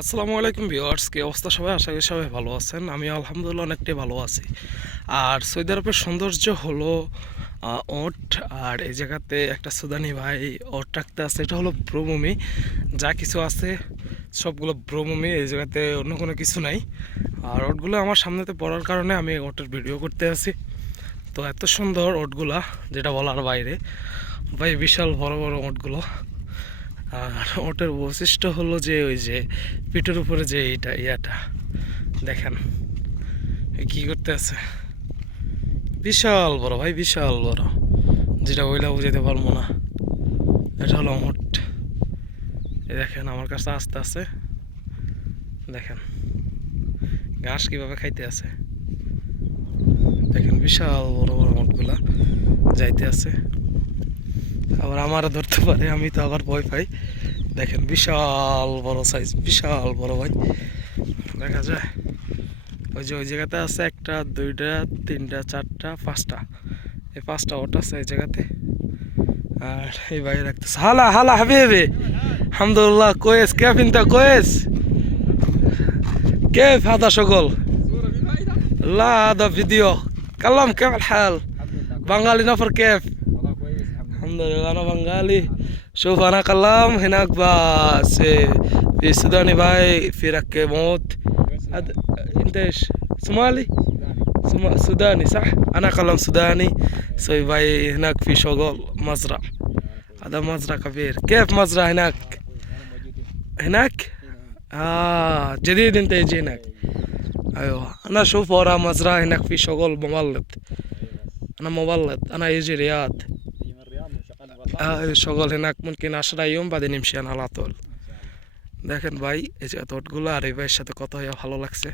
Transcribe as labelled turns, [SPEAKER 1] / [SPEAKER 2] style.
[SPEAKER 1] আসসালামু আলাইকুম ভিউয়ার্স, কি অবস্থা সবাই? আশা করি সবাই ভালো আছেন। আমি আলহামদুলিল্লাহ অনেকটাই ভালো আছি। আর সৌদি আরবের সৌন্দর্য হলো ওট। আর এই জায়গাতে একটা সুদানি ভাই ওট রাখতে আছে এটা হলো ব্রভূমি যা কিছু আছে, সবগুলো ব্রভূমি এই জায়গাতে অন্য কোনো কিছু নাই। আর ওটগুলো আমার সামনেতে পড়ার কারণে আমি ওটের ভিডিও করতে আছি তো এত সুন্দর ওটগুলা, যেটা বলার বাইরে। ভাই, বিশাল বড় বড় ওটগুলো। আর ওটার বৈশিষ্ট্য হলো যে ওই যে পিঠের উপরে যে এইটা, ইয়াটা, দেখেন কি করতে আছে? বিশাল বড়, ভাই বিশাল বড়। যেটা ওইলা বুঝাইতে পারব না। এটা হলো মোট। দেখেন, আমার কাছে আস্তে আছে। দেখেন, ঘাস কীভাবে খাইতে আছে? দেখেন, বিশাল বড় বড় মোটগুলা যাইতে আছে। আবার আমারও ধরতে পারে আমি তো আবার ভয় পাই দেখেন বিশাল বড় সাইজ বিশাল বড় ভাই দেখা যায় ওই যে ওই জায়গাতে আছে একটা দুইটা তিনটা চারটা পাঁচটা এই পাঁচটা ওটা আছে এই জায়গাতে আর এই ভাই রাখতেছে হালা হালা হাবিবি আলহামদুলিল্লাহ কোয়েস কেফ ইনতা কোয়েস كيف هذا شغل؟ لا هذا فيديو كلم كيف الحال؟ بنغالي نفر كيف؟
[SPEAKER 2] الحمد لله
[SPEAKER 1] أنا بنغالي. شوف أنا كلام هناك بس في سوداني باي في ركبوت هذا أنت إيش؟ صومالي سوما- سوداني صح؟ أنا كلام سوداني سوي باي هناك في شغل مزرعة. هذا مزرعة كبير. كيف مزرعة هناك؟ هناك؟ آه جديد أنت يجي هناك. أيوه. أنا أشوف ورا مزرعة هناك في شغل مولد. أنا مولد. أنا يجي رياض. সকল হেনাক মুনকিন আশরাইম বাদে নিমশিয়ান আলাতল দেখেন ভাই, এই যে তটগুলো আর এই ভাইয়ের সাথে কথা হয়ে ভালো লাগছে।